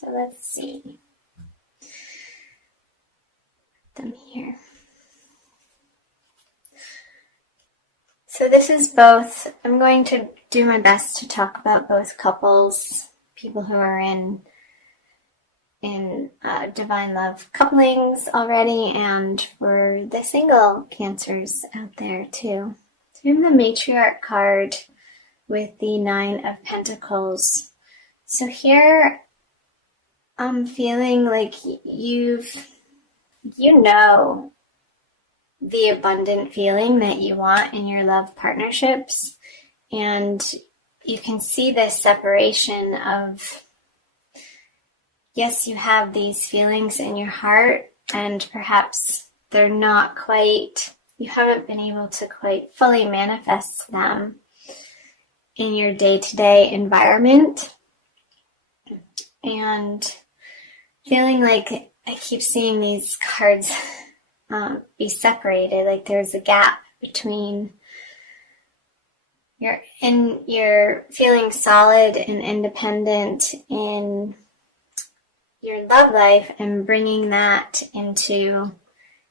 So let's see them here. So this is both, I'm going to do my best to talk about both couples, people who are in divine love couplings already, and for the single Cancers out there too. So we have the Matriarch card with the Nine of Pentacles. So here I'm feeling like you know the abundant feeling that you want in your love partnerships, and you can see this separation of, yes, you have these feelings in your heart, and perhaps they're not quite, you haven't been able to quite fully manifest them in your day-to-day environment. And feeling like I keep seeing these cards be separated, like there's a gap between you're feeling solid and independent in your love life and bringing that into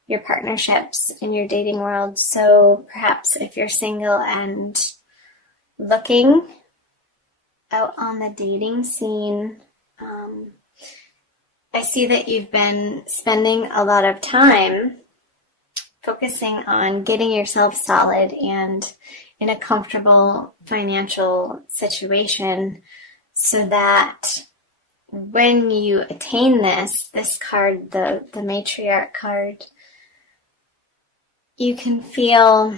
your partnerships in your dating world. So perhaps if you're single and looking out on the dating scene, I see that you've been spending a lot of time focusing on getting yourself solid and in a comfortable financial situation, so that when you attain this card, the Matriarch card, you can feel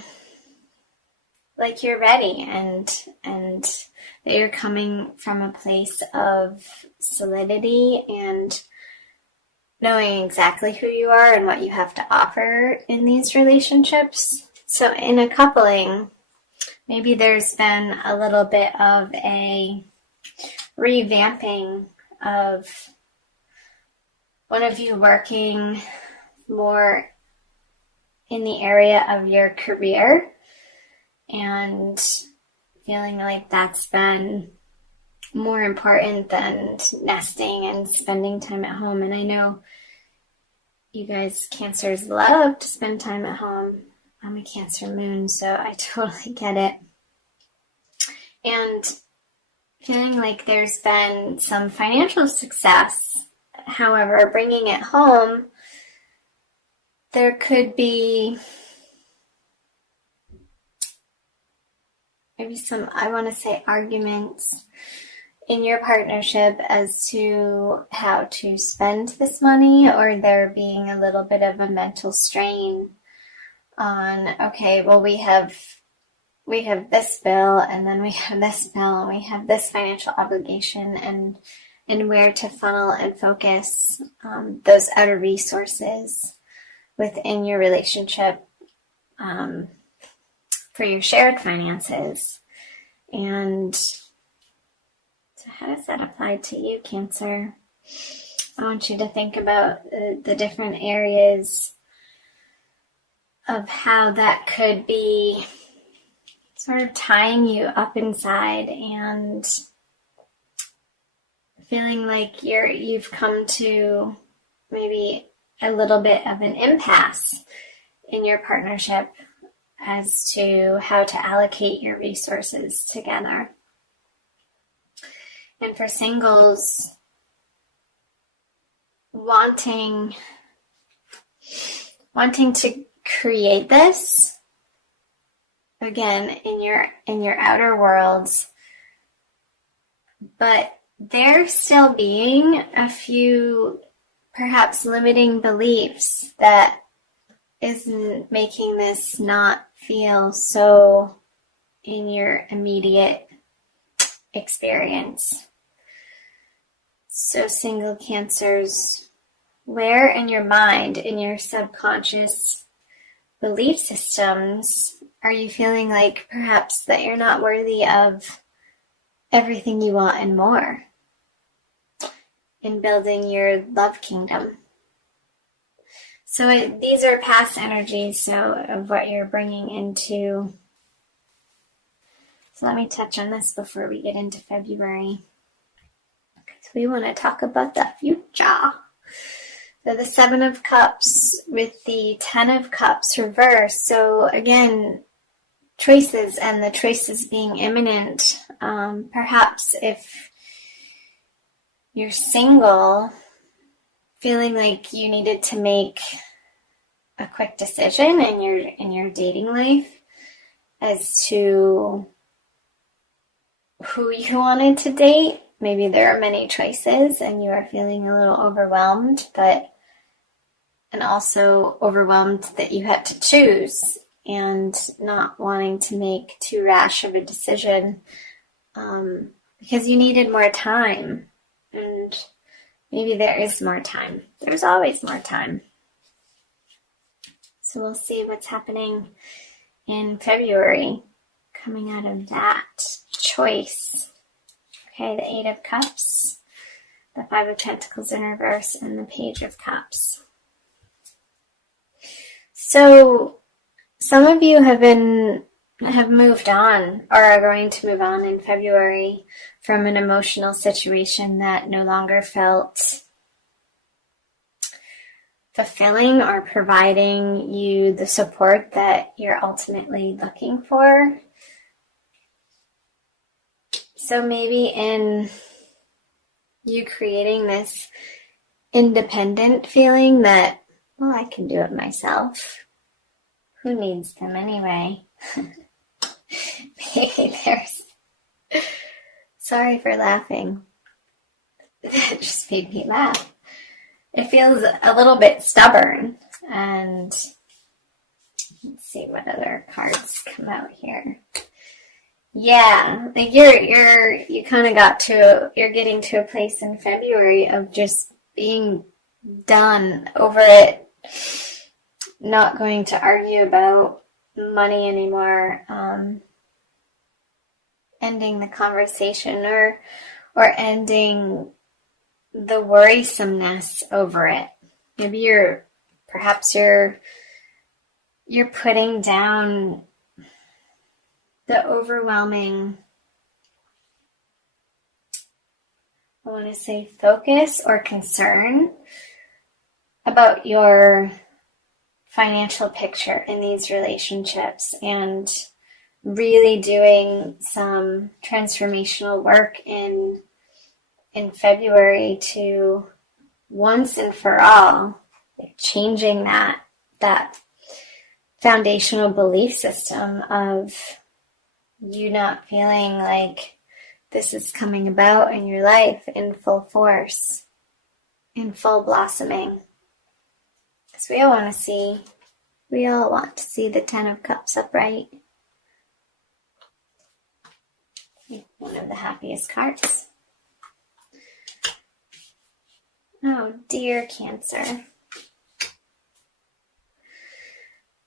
like you're ready and that you're coming from a place of solidity and knowing exactly who you are and what you have to offer in these relationships. So in a coupling, maybe there's been a little bit of a revamping of one of you working more in the area of your career and feeling like that's been more important than nesting and spending time at home. And I know you guys Cancers love to spend time at home. I'm a Cancer moon, so I totally get it. And feeling like there's been some financial success. However, bringing it home, there could be maybe some, I want to say, arguments in your partnership as to how to spend this money, or there being a little bit of a mental strain on, okay, well, we have this bill, and then we have this bill, and we have this financial obligation, and where to funnel and focus those outer resources within your relationship for your shared finances. And so how does that apply to you, Cancer? I want you to think about the different areas of how that could be sort of tying you up inside and feeling like you've come to maybe a little bit of an impasse in your partnership as to how to allocate your resources together. And for singles, wanting to create this again in your outer worlds, but there still being a few perhaps limiting beliefs that isn't making this not feel so in your immediate experience. So single Cancers, where in your mind, in your subconscious belief systems, are you feeling like perhaps that you're not worthy of everything you want and more in building your love kingdom? So these are past energies, so of what you're bringing into. So let me touch on this before we get into February. So we want to talk about the future. So the Seven of Cups with the Ten of Cups reversed. So again, choices, and the choices being imminent. Perhaps if you're single, feeling like you needed to make a quick decision in your dating life as to who you wanted to date. Maybe there are many choices and you are feeling a little overwhelmed, and also overwhelmed that you had to choose and not wanting to make too rash of a decision because you needed more time. And maybe there is more time. There's always more time. So we'll see what's happening in February coming out of that choice. Okay, the Eight of Cups, the Five of Pentacles in reverse, and the Page of Cups. So some of you have moved on or are going to move on in February from an emotional situation that no longer felt fulfilling or providing you the support that you're ultimately looking for. So maybe in you creating this independent feeling that, well, I can do it myself. Who needs them anyway? Maybe there's... Sorry for laughing. It just made me laugh. It feels a little bit stubborn. And let's see what other cards come out here. Yeah, like you kind of you're getting to a place in February of just being done over it, not going to argue about money anymore, ending the conversation or ending the worrisomeness over it. Maybe perhaps you're putting down the overwhelming, I want to say, focus or concern about your financial picture in these relationships, and really doing some transformational work in February to once and for all changing that foundational belief system of you not feeling like this is coming about in your life in full force, in full blossoming. Because we all want to see the Ten of Cups upright. One of the happiest cards. Oh dear, Cancer.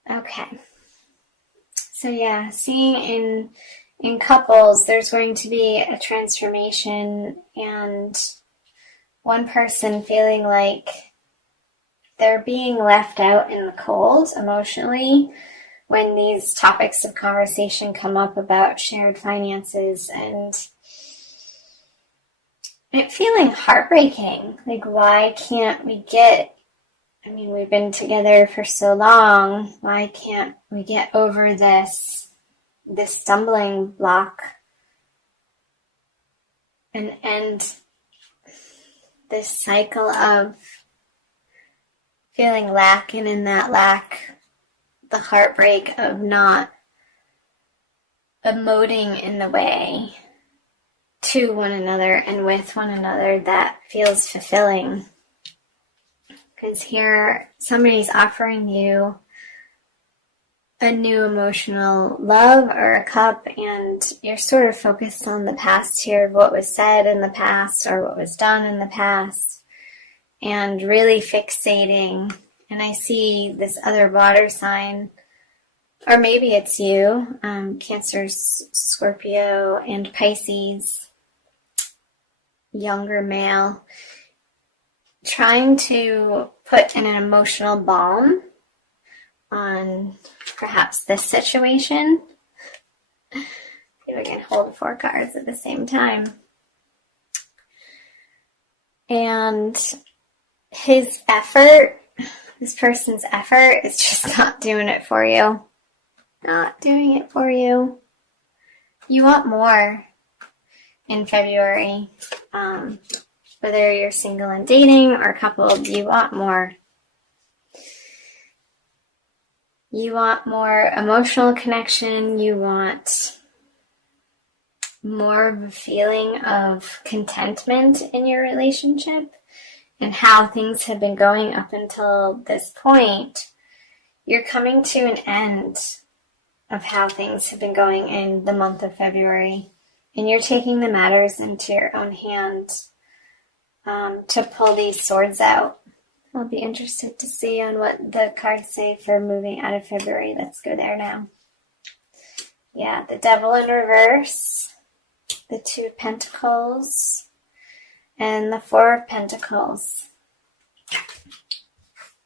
Okay. So yeah, seeing in couples, there's going to be a transformation, and one person feeling like they're being left out in the cold emotionally when these topics of conversation come up about shared finances, and it feeling heartbreaking. Like, why can't we we've been together for so long. Why can't we get over this stumbling block and end this cycle of feeling lack, and in that lack, the heartbreak of not emoting in the way to one another and with one another that feels fulfilling. Because here, somebody's offering you a new emotional love or a cup, and you're sort of focused on the past here, of what was said in the past or what was done in the past, and really fixating. And I see this other water sign, or maybe it's you, Cancer, Scorpio, and Pisces, younger male, trying to put in an emotional balm on perhaps this situation. See if I can hold 4 cards at the same time. And his effort, this person's effort, is just not doing it for you. Not doing it for you. You want more in February. Whether you're single and dating or coupled, you want more. You want more emotional connection. You want more of a feeling of contentment in your relationship and how things have been going up until this point. You're coming to an end of how things have been going in the month of February, and you're taking the matters into your own hands to pull these swords out. I'll be interested to see on what the cards say for moving out of February. Let's go there now. Yeah, the Devil in reverse, the Two of Pentacles, and the Four of Pentacles.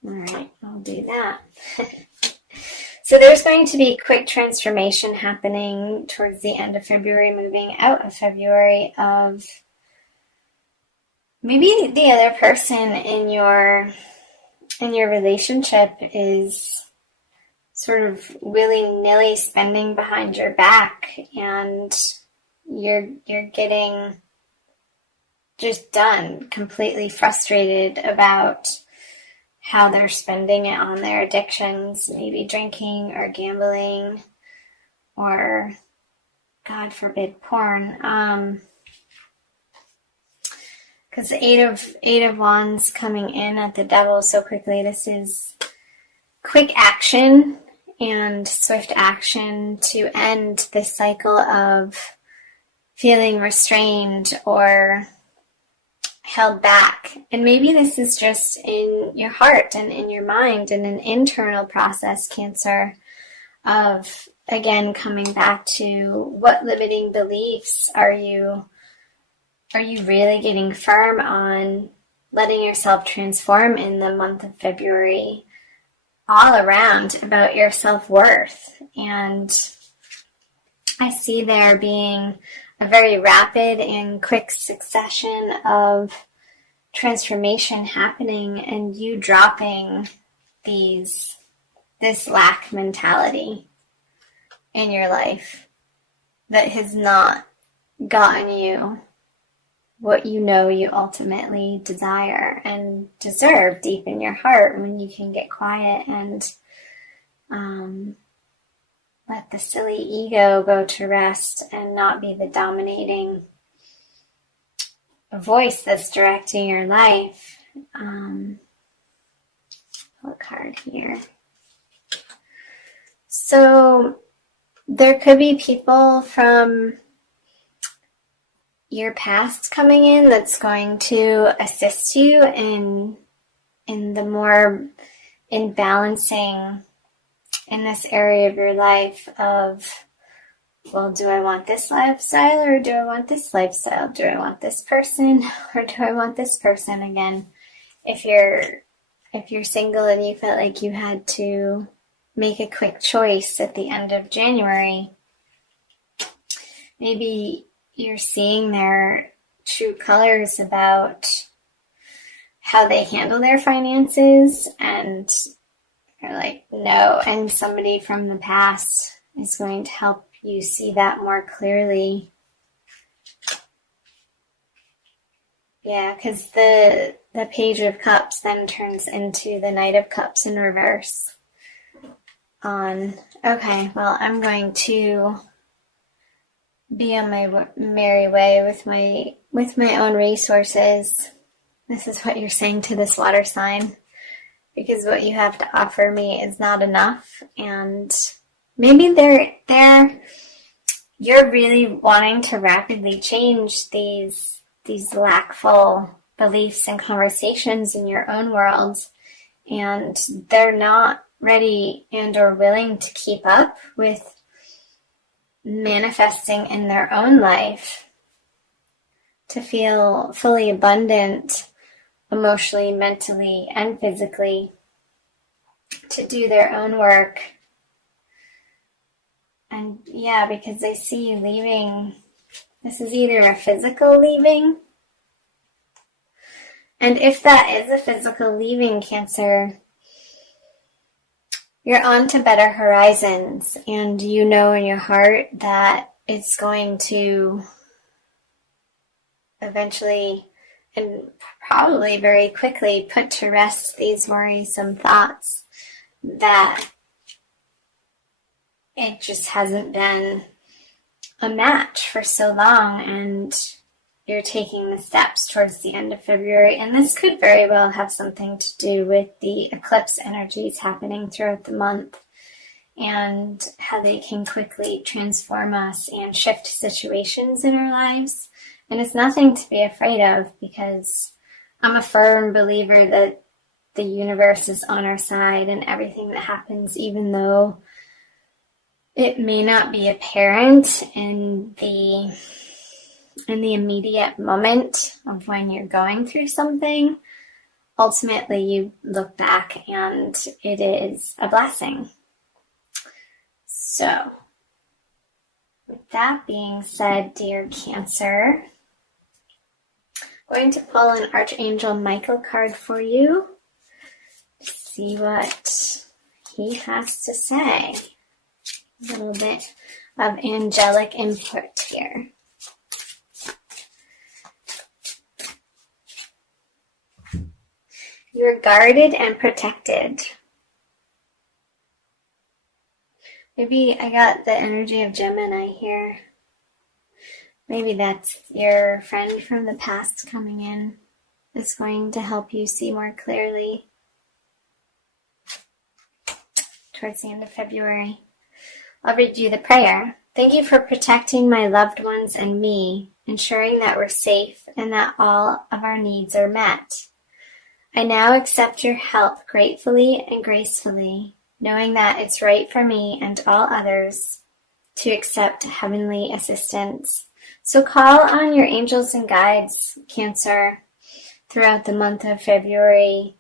All right, I'll do that. So there's going to be quick transformation happening towards the end of February, moving out of February, of maybe the other person in your relationship is sort of willy-nilly spending behind your back, and you're getting just done, completely frustrated about how they're spending it on their addictions, maybe drinking or gambling or, God forbid, porn. Because the Eight of Wands coming in at the Devil so quickly, this is quick action and swift action to end this cycle of feeling restrained or held back. And maybe this is just in your heart and in your mind, and an internal process, Cancer, of, again, coming back to what limiting beliefs are you really getting firm on letting yourself transform in the month of February all around about your self-worth. And I see there being a very rapid and quick succession of transformation happening, and you dropping this lack mentality in your life that has not gotten you what you know you ultimately desire and deserve deep in your heart, when you can get quiet and let the silly ego go to rest and not be the dominating voice that's directing your life. What card here? So there could be people from your past coming in that's going to assist you in balancing in this area of your life of, well, do I want this lifestyle or do I want this lifestyle? Do I want this person or do I want this person? Again, if you're single and you felt like you had to make a quick choice at the end of January, maybe you're seeing their true colors about how they handle their finances, and you're like, no, and somebody from the past is going to help you see that more clearly. Yeah, because the Page of Cups then turns into the Knight of Cups in reverse. Okay, well, I'm going to be on my merry way with my own resources. This is what you're saying to this water sign, because what you have to offer me is not enough, and maybe you're really wanting to rapidly change these lackful beliefs and conversations in your own world, and they're not ready and or willing to keep up with manifesting in their own life to feel fully abundant emotionally, mentally, and physically, to do their own work. And yeah, because I see you leaving. This is either a physical leaving And if that is a physical leaving, Cancer, you're on to better horizons, and you know in your heart that it's going to eventually and probably very quickly put to rest these worrisome thoughts that it just hasn't been a match for so long, and you're taking the steps towards the end of February. And this could very well have something to do with the eclipse energies happening throughout the month and how they can quickly transform us and shift situations in our lives. And it's nothing to be afraid of, because I'm a firm believer that the universe is on our side, and everything that happens, even though it may not be apparent in the immediate moment of when you're going through something, ultimately you look back and it is a blessing. So, with that being said, dear Cancer, I'm going to pull an Archangel Michael card for you to see what he has to say. A little bit of angelic input here. You're guarded and protected. Maybe I got the energy of Gemini here. Maybe that's your friend from the past coming in. It's going to help you see more clearly towards the end of February. I'll read you the prayer. Thank you for protecting my loved ones and me, ensuring that we're safe and that all of our needs are met. I now accept your help gratefully and gracefully, knowing that it's right for me and all others to accept heavenly assistance. So call on your angels and guides, Cancer, throughout the month of February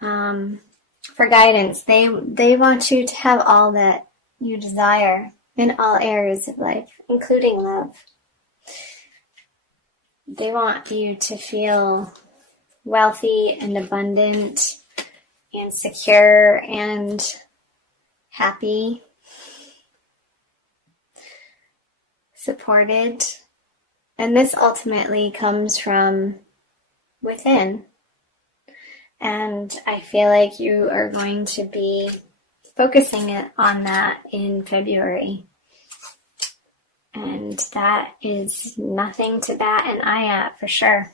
for guidance. They want you to have all that you desire in all areas of life, including love. They want you to feel wealthy and abundant and secure and happy, supported. And this ultimately comes from within. And I feel like you are going to be focusing on that in February. And that is nothing to bat an eye at, for sure.